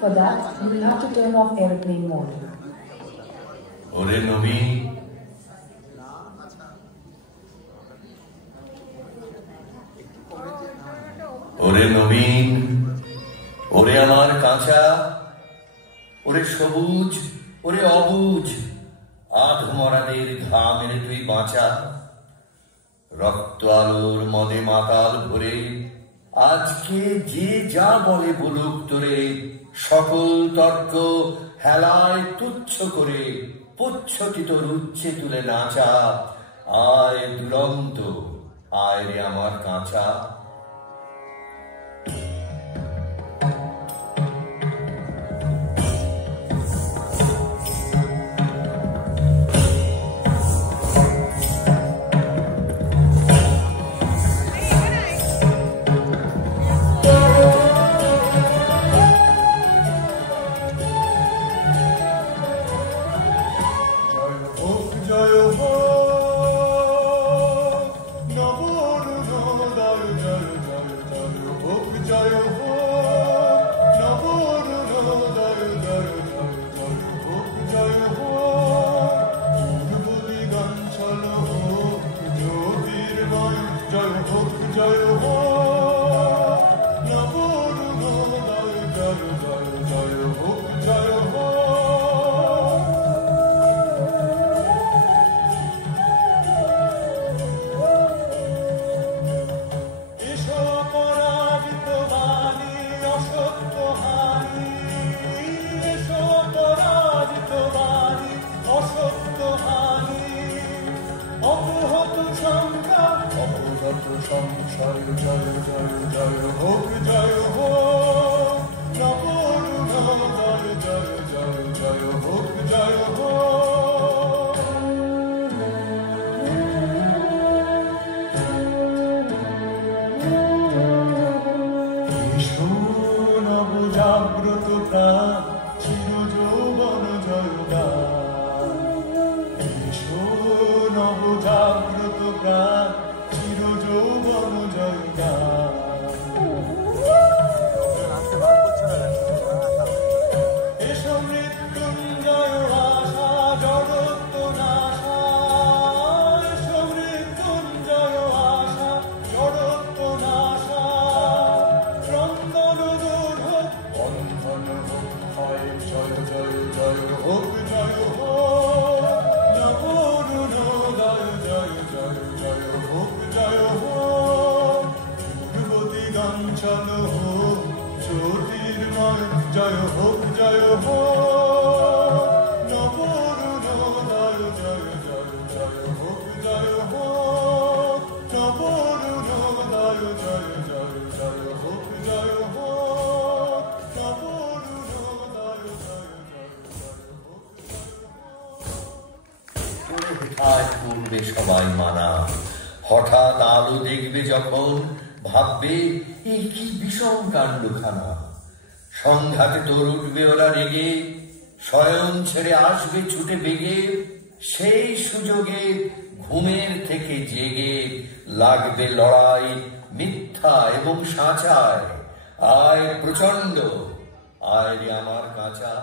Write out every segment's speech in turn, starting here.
For that, you will have to turn off airplane mode. ওরে নবীন, ওরে নবীন, ওরে আমার কাঁচা, ওরে সবুজ, ওরে অবুজ, আধমরাদের ঘামের তুই বাঁচা। রক্ত আলোর মদে মাতাল ভরে আজকে যে যা বলে বলুক তোরে, সকল তর্ক হেলায় তুচ্ছ করে পুচ্ছটি তোর উচ্চে তুলে নাচা। আয় দুরন্ত, আয় রে আমার কাঁচা। সবাই মানা হঠাৎ আলো দেখবে যখন ভাববে এ কি বিষম কাণ্ডখানা। সংঘাতে তোর উঠবে ওরা রেগে, স্বয়ং ছেড়ে আসবে ছুটে বেগে। সেই সুযোগে ঘুমের থেকে জেগে লাগবে লড়াই মিথ্যা এবং সাঁচায়। আয় প্রচন্ড, আয় রে আমার কাঁচা।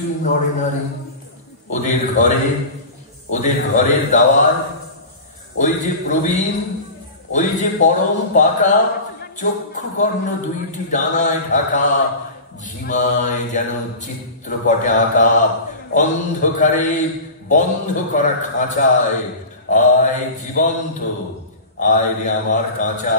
কিছুই নড়ে না রে। ওদের ঘরের দাওয়ায় ওই যে প্রবীণ, ওই যে পরম পাকা, চক্ষু কর্ণ দুইটি ডানায় ঢাকা, ঝিমায় যেন চিত্রপটে আঁকা, অন্ধকারে বন্ধ করা খাঁচায়। আয় জীবন্ত, আয় রে আমার কাঁচা।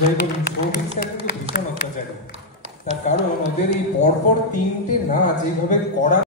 যাই বলুন সৌভিক স্যার কিন্তু ভীষণ অত্যাচারী, তার কারণ ওদের এই পরপর তিনটে নাচ এইভাবে করা